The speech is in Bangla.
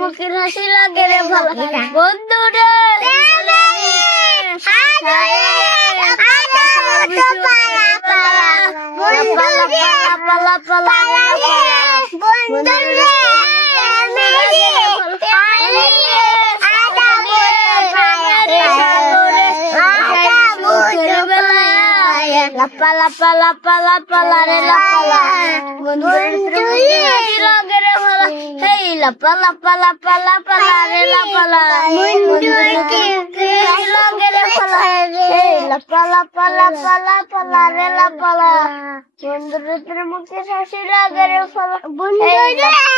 মুখের হাসি লাগে রে ভালা বন্ধু রে লাপা লাপা লাপা লাপা লারে লাপা বন্ধু লাগে রে ভালা হেই লাপা লাপা লাপা লাপা লারে লাপা বন্ধু লাগে রে ভালা হেই লাপা লাপা লাপা লাপা লারে লাপা বন্ধু মুখে হাসি লাগে রে ভালা বন্ধু